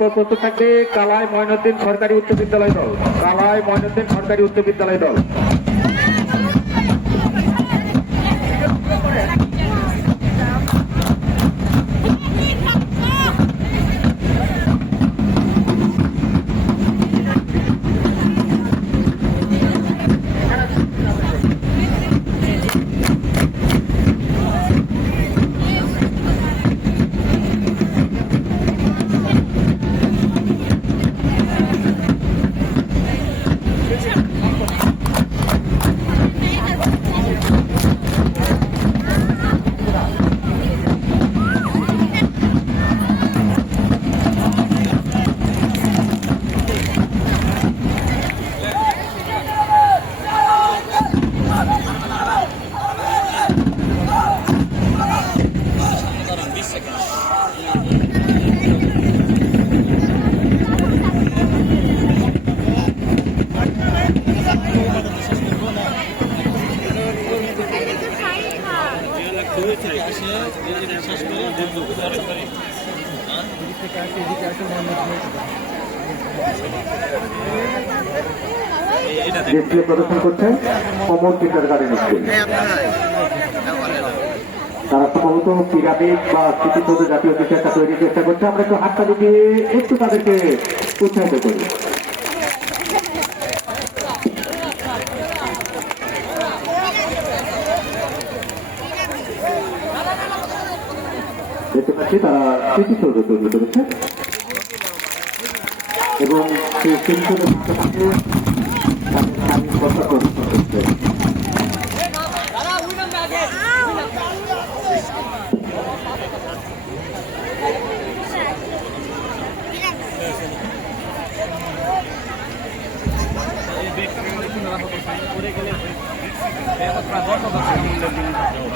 এরপর প্রস্তুত থাকবে কালায় ময়নুদ্দিন সরকারি উচ্চ বিদ্যালয় দল। কালায় ময়নুদ্দিন সরকারি উচ্চ বিদ্যালয় দল। ডিসপ্লে প্রদর্শন করছে অমর কিন্ডার গার্ডেন তারা সম্ভবত পিরামিড বা স্মৃতিসৌধ জাতীয় কিছু একটা তৈরির চেষ্টা করছে। আমরা একটু হাততালি দিয়ে একটু তাদেরকে উৎসাহিত করি। দেখতে পাচ্ছি তারা স্মৃতিসৌধ তৈরি করেছে। এবং সেই স্মৃতিসৌধের পাশাপাশি স্বামীর কথা প্রদর্শন করছে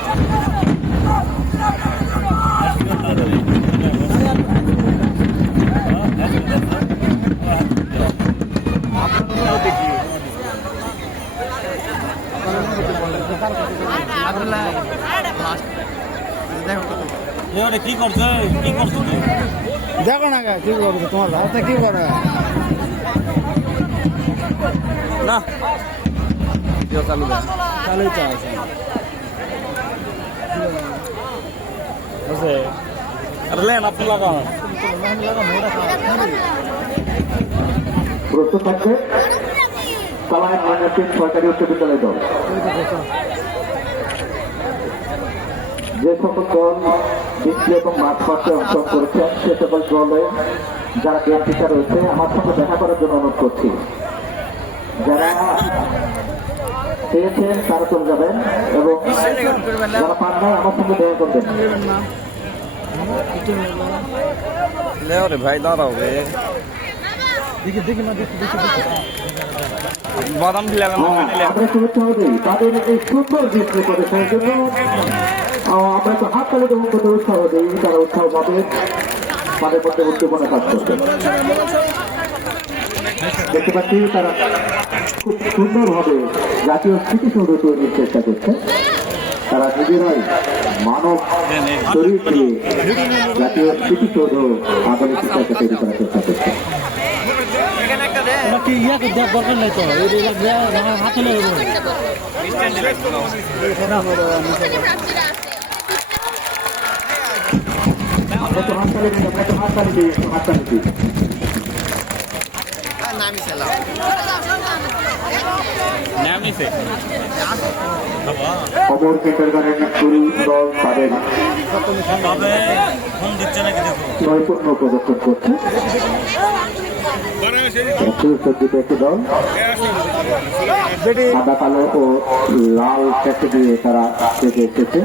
এবারে কি করছে? কি করছ তুই দেখো না কি করবে তোমার হাতে কি করে? না। চালু আপনি লাগাও প্রস্তুত থাকবে কালায় সরকারি উচ্চ বিদ্যালয় দল যে সকল দল ডিসপ্লে এবং মাঠ পাশে অংশগ্রহণ করেছেন সে সকল দলে যারা গেম টিচার রয়েছে আমার সঙ্গে দেখা করার জন্য অনুরোধ করছি। যারা পেয়েছেন তারা চলে যাবেন এবং যারা পান নাই আমার সঙ্গে দেখা করবেন। রে ভাই দাঁড়াও রে। দেখি দেখি না দেখি দেখি দেখি। বাদাম না হ্যাঁ, শুভেচ্ছা হবে। তাদের এই সুন্দর জন্য আহ, আমরা একটু হাত তালে এবং করতে উৎসাহ দিই তারা উৎসাহ পাবে তাদের মধ্যে উদ্দীপনা কাজ করবে দেখতে পাচ্ছি তারা খুব সুন্দরভাবে জাতীয় স্মৃতিসৌধ তৈরির চেষ্টা করছে তারা নিজেরাই মানব শরীর দিয়ে জাতীয় স্মৃতিসৌধ আধুনিক শিক্ষাকে তৈরি করার চেষ্টা করছে ওরা কি ইয়া করতে দরকার নাই তো এই একটু দল তাদের তবে প্রদর্শন করছে সাদা কালো ও লাল ট্যাক্সি দিয়ে তারা এসেছে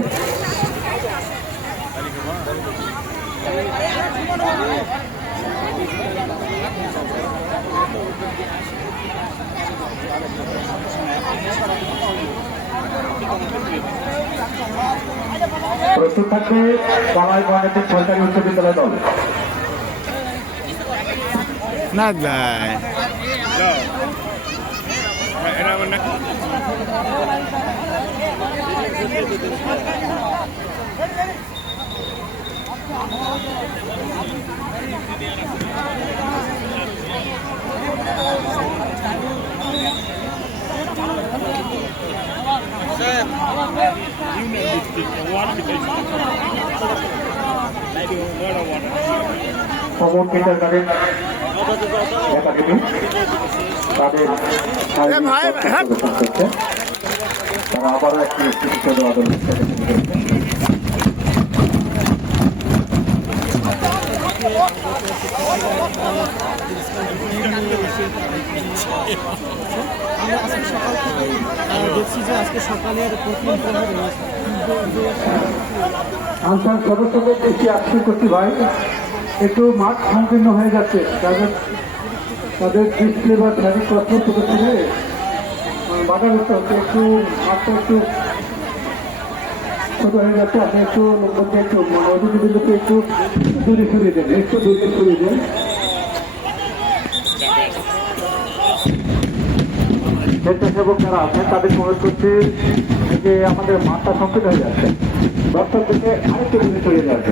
প্রস্তুত থাকবে বাংলায় গণিতের সরকারি উচ্চ বিদ্যালয় দল। না ভাই কমন কিন্ডারগার্টেন একাডেমি তাদের প্রদর্শন করছে তারা আবারও একটি স্মৃতিসৌধ আদালত থেকে শুরু করেছে। আর দেখছি যে আজকে সকালের প্রথম প্রহরে আনসার সদস্যদের বেশি আক্ষেপ করছি ভাই। একটু মাঠ সংকীর্ণ হয়ে যাচ্ছে। তাদের তাদের ডিসপ্লে বা শারীরিক তথ্য প্রদর্শনে বাধা দিতে হচ্ছে। একটু মাঠটা একটু ছোট হয়ে যাচ্ছে আপনি একটু লোকজনকে একটু মানে অতিথিবৃন্দকে একটু দূরে সরিয়ে দেন একটু দূরে সরিয়ে দেন স্বেচ্ছাসেবক যারা আছেন তাদের অনুরোধ করছি যে আমাদের মাথা সংকীর্ণ হয়ে যাচ্ছে দর্শক থেকে আরেকটু দূরে সরিয়ে যাচ্ছে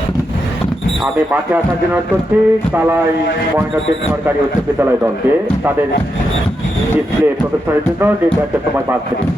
আমি মাঠে আসার জন্য করছি তালাই ময়নাতের সরকারি উচ্চ বিদ্যালয় দলকে তাদের ডিসপ্লে প্রদর্শনের জন্য নির্ধারিত সময় পাঁচ মিনিট